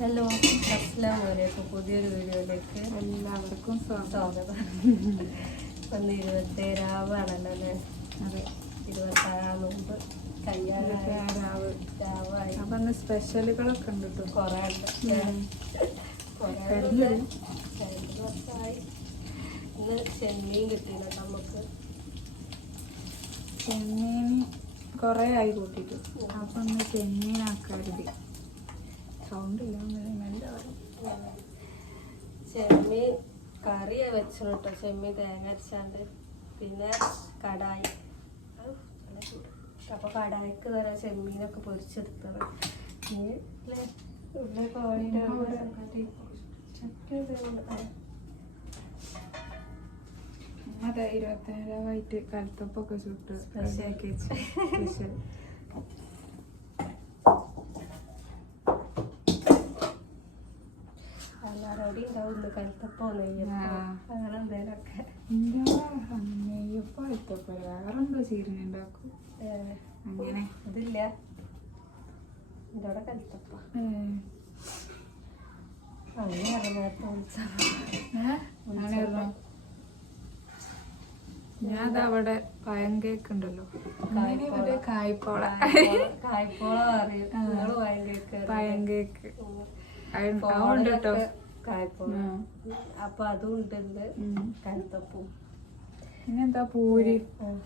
Hello അസ്ലാം വലൈക്കും പുതിയൊരു വീഡിയോയിലേക്ക് എല്ലാവർക്കും സ്വാഗതം. ഒന്ന് ഇരുപത്തേഴാവാണല്ലോ അല്ലേ? അതെ. ഇരുപത്താറാം മുമ്പ് കല്യാണം രാവ്. രാവായി. അപ്പൊ സ്പെഷ്യലുകളൊക്കെ ഉണ്ട് കേട്ടോ കുറേ ഉണ്ട്. ഇന്ന് ചെമ്മീൻ കിട്ടിയില്ല നമുക്ക്. ചെമ്മീൻ കുറേ ആയി കൂട്ടിട്ട്. അപ്പൊ ഒന്ന് ചെമ്മീനാക്കരുത് സൗണ്ട് ഇല്ല. ചെമ്മീൻ കറിയാ വെച്ചു കേട്ടോ ചെമ്മീൻ തേങ്ങ അരച്ചാണ്ട്. പിന്നെ കടായി. അപ്പോൾ കടായിക്ക് വരെ ചെമ്മീനൊക്കെ പൊരിച്ചെടുത്തത് ഇനി വൈറ്റ് അതെ ഇരുപത്തേഴാവായിട്ട് കലത്തപ്പൊക്കെ ചുട്ട് വെച്ച്. സ്പെഷ്യൽ എല്ലാവരോടും ഉണ്ടാവും കൽത്തപ്പോ നെയ്യപ്പോ. അങ്ങനെ എന്തേലൊക്കെ. നെയ്യപ്പം എടുത്തപ്പോ വേറെന്തോ ചീരനുണ്ടാക്കും ഏ, അങ്ങനെ. എന്റെ അവിടെ നേരത്തെ? ഞാൻ പഴം കേക്ക് ഉണ്ടല്ലോ കായ്പോള. കായ്പോള. പഴം കേക്ക്. അതുണ്ട് കേട്ടോ കായ്പോള ഉം. അപ്പൊ അതും ഉണ്ട്. കലത്തപ്പും പിന്നെന്താ പൂരി.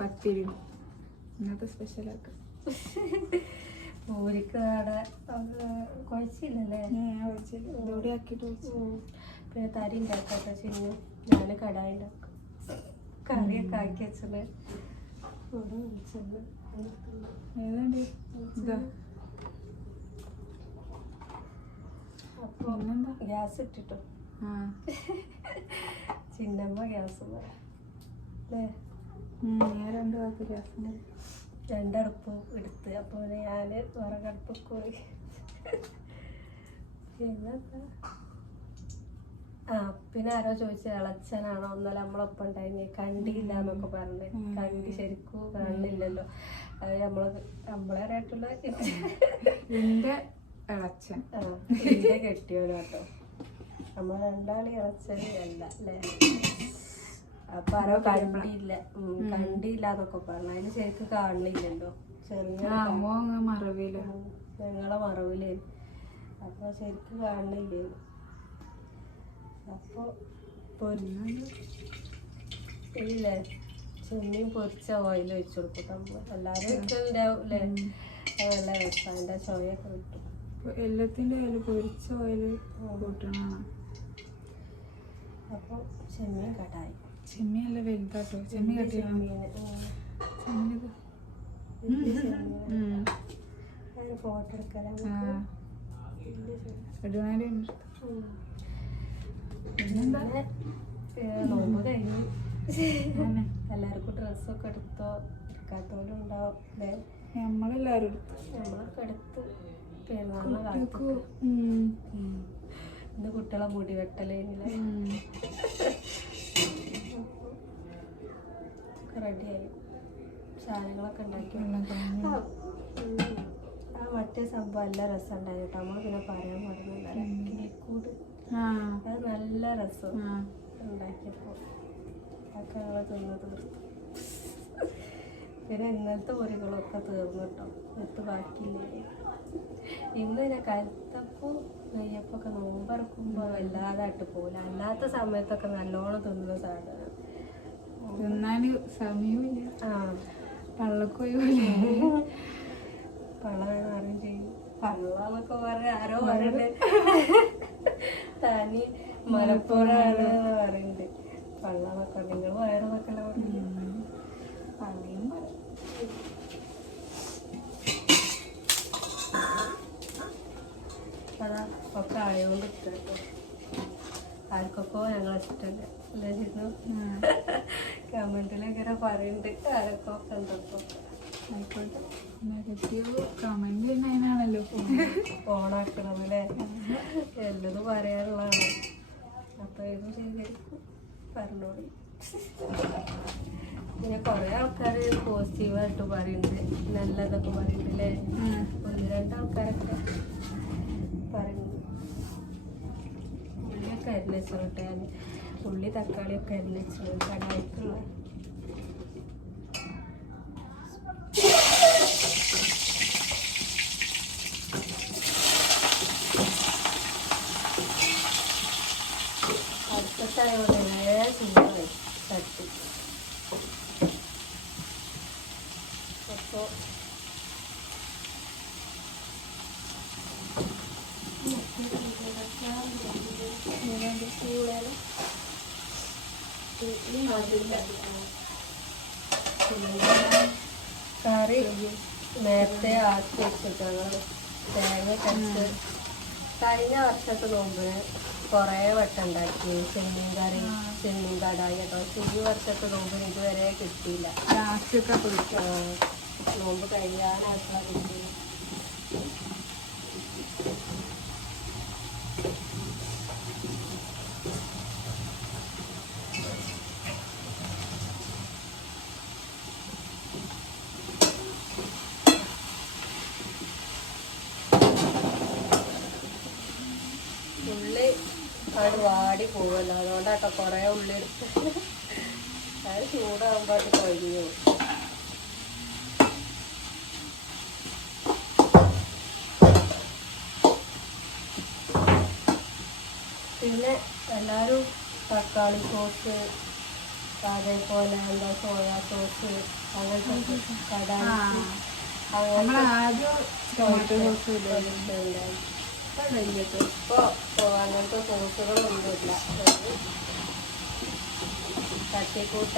പത്തിരി. ഇന്നത്തെ സ്പെഷ്യലൊക്കെ പൂരിക്ക് അവിടെ കുഴച്ചില്ലല്ലേ? ഇതോടെ ആക്കിട്ട്. പിന്നെ തരി ഉണ്ടാക്കാത്ത ചിന്നു ഞാൻ കടായി ഉണ്ടാക്കും കറിയൊക്കെ ആക്കി വെച്ചത്. ഇവിടെ വിളിച്ചത് ഏതാണ്ട് ഇതാ അപ്പൊ പിന്നെന്താ? ഗ്യാസ് ഇട്ടിട്ടു ചിന്നമ്മ ഗ്യാസ് ഞാൻ രണ്ട് ഭാഗത്ത് രസം രണ്ടടുപ്പും എടുത്ത്. അപ്പോൾ ഞാൻ വിറകടുപ്പ് പോയി. പിന്നെ ആ പിന്നെ ആരോ ചോദിച്ചു ഇളച്ചനാണോ? ഒന്നല്ല നമ്മളൊപ്പം ഉണ്ടായിരുന്നേ. കണ്ടില്ല എന്നൊക്കെ പറഞ്ഞു കണ്ടി ശരിക്കും കാണില്ലല്ലോ അത് നമ്മൾ നമ്മളായിട്ടുള്ള എന്റെ ഇളച്ചൻ. കെട്ടിയോനോ കേട്ടോ നമ്മൾ രണ്ടാളി ഇളച്ചൻ അല്ല അല്ലേ? അപ്പൊ ആരോ കണ്ടില്ല. കണ്ടില്ല എന്നൊക്കെ പറഞ്ഞു. അതിന് ശരിക്കും കാണില്ലല്ലോ. ചെറിയ ഉം, ഞങ്ങളെ മറവിൽ. അപ്പൊ ശരിക്കും കാണില്ലേ? അപ്പൊ പൊരി ഇല്ലേ? ചെമ്മീൻ പൊരിച്ച ഓയിൽ വെച്ചു കൊടുക്കും. നമ്മൾ എല്ലാരും ഒഴിക്കലുണ്ടാവും അല്ലേ? അത് നല്ല ചോയൊക്കെ കിട്ടും. എല്ലാത്തിന്റെ അതിൽ പൊരിച്ച ഓയിൽ കൂട്ടണം അപ്പോൾ ചെമ്മീൻ കടായി ചെമ്മി നല്ല വലുതാട്ടോ. ചെമ്മി കട്ടിയാണ് ചെമ്മീൻ. ഫോട്ടോ നോമ്പ് കഴിഞ്ഞു. എല്ലാവർക്കും ഡ്രസ്സൊക്കെ എടുത്തോ? എടുക്കാത്തവരും ഉണ്ടാവും അല്ലേ നമ്മളെല്ലാരും എടുത്തു. നമ്മളൊക്കെ എടുത്ത്. പെരുന്നാളിന്. ഇന്ന് കുട്ടികളെ മുടി വെട്ടലേ. റെഡിയായി. സാധനങ്ങളൊക്കെ ഉണ്ടാക്കി. ആ, മറ്റേ സംഭവം നല്ല രസം ഉണ്ടായിരുന്നു കേട്ടോ. നമ്മൾ പിന്നെ പറയാൻ പാടുന്നില്ല അത് നല്ല രസം ഉണ്ടാക്കിയപ്പോ. ഉണ്ടാക്കിയപ്പോൾ അതൊക്കെ ഞങ്ങൾ തിന്ന് തീർത്തു. പിന്നെ ഇന്നലത്തെ പൊരികളൊക്കെ തീർന്നു കേട്ടോ. എത്ത് ബാക്കിയില്ലേ? ഇന്ന് കരുത്തപ്പൂ നെയ്യപ്പൊക്കെ നോമ്പറക്കുമ്പോൾ വല്ലാതായിട്ട് പോകില്ല അല്ലാത്ത സമയത്തൊക്കെ നല്ലോണം തിന്നുന്ന സാധനം. തിന്നാൻ സമയമില്ല ആ. പള്ളക്കൊഴിവില്ല പള്ള അറിയും ചെയ്യും. പള്ളന്നൊക്കെ പറഞ്ഞ ആരോ പറയുന്നുണ്ട് തനി മലപ്പുറമാണ്. പറയുന്നുണ്ട് പള്ളന്നൊക്കെ നിങ്ങൾ വയറെന്നൊക്കെ പള്ളിയും പറയും അതാ ഒക്കെ ആയതുകൊണ്ട് ഇഷ്ടട്ടോ ആർക്കൊക്കെ ഞങ്ങളെ ഇഷ്ടമല്ല കമന്റിലൊക്കെ ഇങ്ങനെ പറയുന്നുണ്ട് ആരൊക്കെ എന്തൊക്കെ ആയിക്കോട്ടെ. നെഗറ്റീവ് കമന്റ് തന്നെ അതിനാണല്ലോ ഓണാക്കണം അല്ലേ എല്ലതും പറയാനുള്ളതാണ്. അപ്പൊ ഇത് ശരിയായിരിക്കും പറഞ്ഞോളി. പിന്നെ കുറെ ആൾക്കാർ പോസിറ്റീവായിട്ട് പറയുന്നുണ്ട് നല്ലതൊക്കെ പറയുന്നുണ്ട് അല്ലേ ഒന്ന് രണ്ട് ഒക്കെ അരിഞ്ഞ് ഞാൻ ഉള്ളി തക്കാളി ഒക്കെ അരിഞ്ഞ് കടായിക്കുള്ള അടുപ്പത്തായോണ്ട് കറി നേരത്തെ ആക്കി വെച്ചിട്ടാണ്. തേങ്ങ കച്ച് കഴിഞ്ഞ വർഷത്തെ നോമ്പിന് കുറേ വട്ടം ഉണ്ടാക്കി. ചെമ്മീൻ കറി ചെമ്മീൻ കടായി കേട്ടോ. പക്ഷെ ഈ വർഷത്തെ നോമ്പിന് ഇതുവരെ കിട്ടിയില്ല. നോമ്പ് കഴിയാനായിട്ടുള്ള ഉള്ളി അവിടെ വാടി പോവല്ലോ അതുകൊണ്ടാട്ടോ കുറേ ഉള്ളി എടുത്ത് അത് ചൂടാകുമ്പോൾ അത് കഴിഞ്ഞു പിന്നെ എല്ലാവരും തക്കാളി സോസ് അതേപോലെ എന്താ സോയാ സോസ് അങ്ങനത്തെ കടായി നമ്മൾ അങ്ങനത്തെ ആദ്യം സോസ് ഉണ്ടായി ഇപ്പൊ അങ്ങനത്തെ സോസുകളൊന്നുമില്ല തട്ടിക്കൂട്ട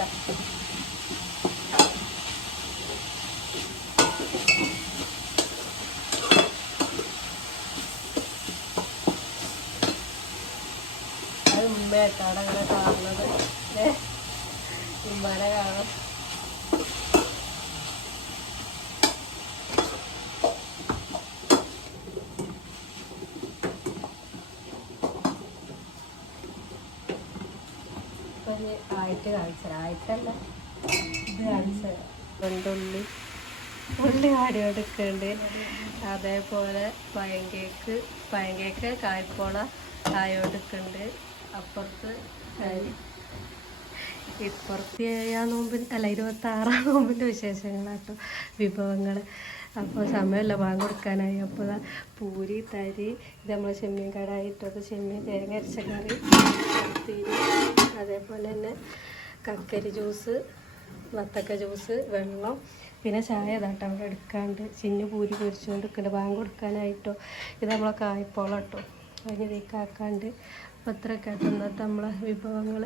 അത് മുമ്പേ അങ്ങനെ കാണുന്നത്. ഉമ്മനെ കാണാം ഇപ്പൊ ഇനി ആയിട്ട് കാണിച്ചത്. ആയിട്ടല്ല. ഇത് കാണിച്ചത്. വെണ്ടുള്ളി ഉള്ളി ആടി എടുക്കുന്നുണ്ട് അതേപോലെ പയങ്കേക്ക് പയങ്കേക്ക് കായ്പോള കായോടുക്കുന്നുണ്ട് അപ്പുറത്ത് അരി ഇപ്പുറത്ത് ഏഴാം നോമ്പിന് അല്ല ഇരുപത്തി ആറാം നോമ്പിന്റെ വിശേഷങ്ങളാട്ടോ വിഭവങ്ങൾ അപ്പോൾ സമയമല്ല വാങ്ങി കൊടുക്കാനായി. അപ്പോൾ പൂരി തരി ഇത് നമ്മൾ ചെമ്മീൻ കടായിട്ടത് ചെമ്മീൻ തേങ്ങ അരച്ച കറി അതേപോലെ തന്നെ കക്കരി ജ്യൂസ് വത്തക്ക ജ്യൂസ് വെള്ളം പിന്നെ ചായ ഇതാട്ടോ അവിടെ എടുക്കാണ്ട്. ചിന്നു പൂരി പൊരിച്ചുകൊണ്ട് നിൽക്കുന്നുണ്ട് ബാങ്ക് കൊടുക്കാനായിട്ടോ. ഇത് നമ്മളെ കായ്പോളം കേട്ടോ അതിന് തേക്കാക്കാണ്ട് അപ്പോൾ ഇത്രയൊക്കെ ഇന്നത്തെ നമ്മളെ വിഭവങ്ങൾ